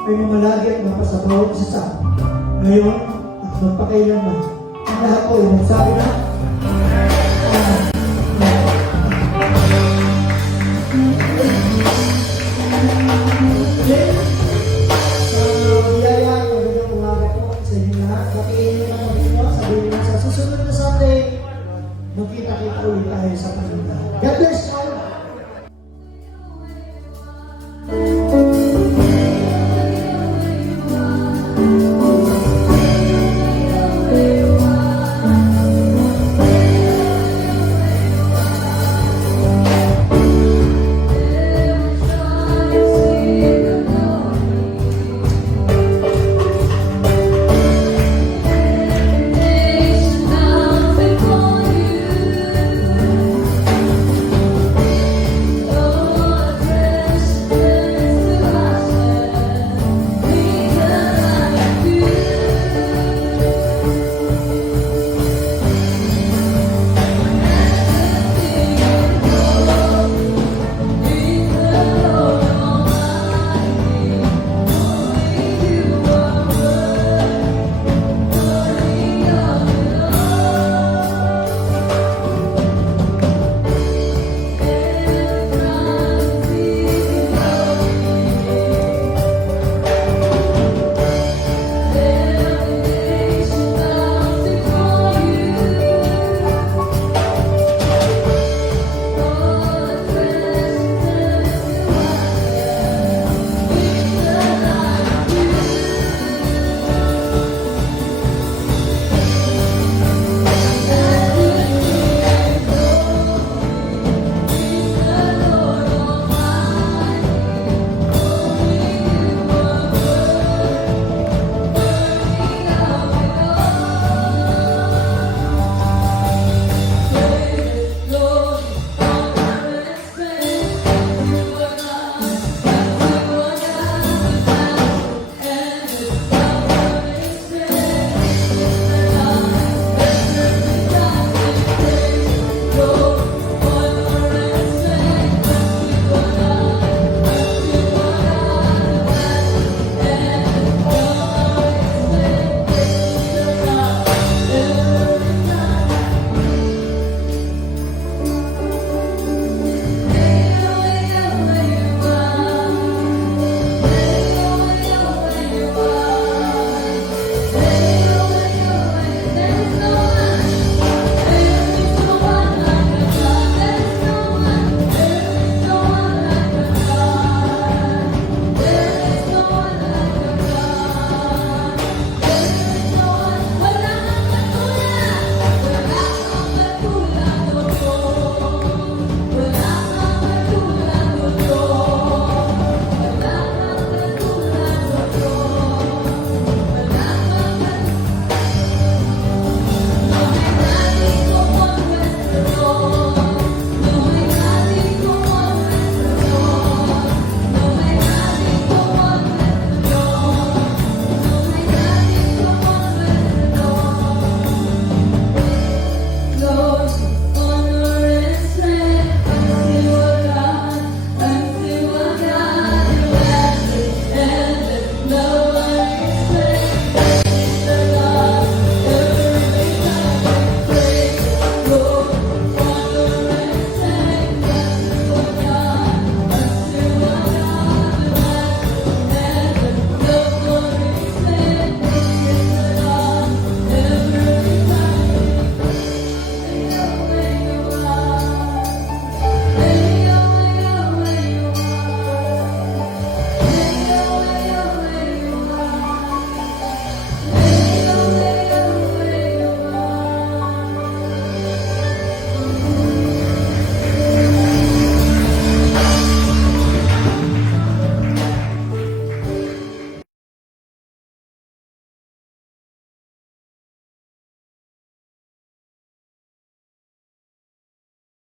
ay mamalagi at mapasa bawat isa sa amin. Ngayon at magpakailanman. Ang lahat po ay nagsabi na, Amen.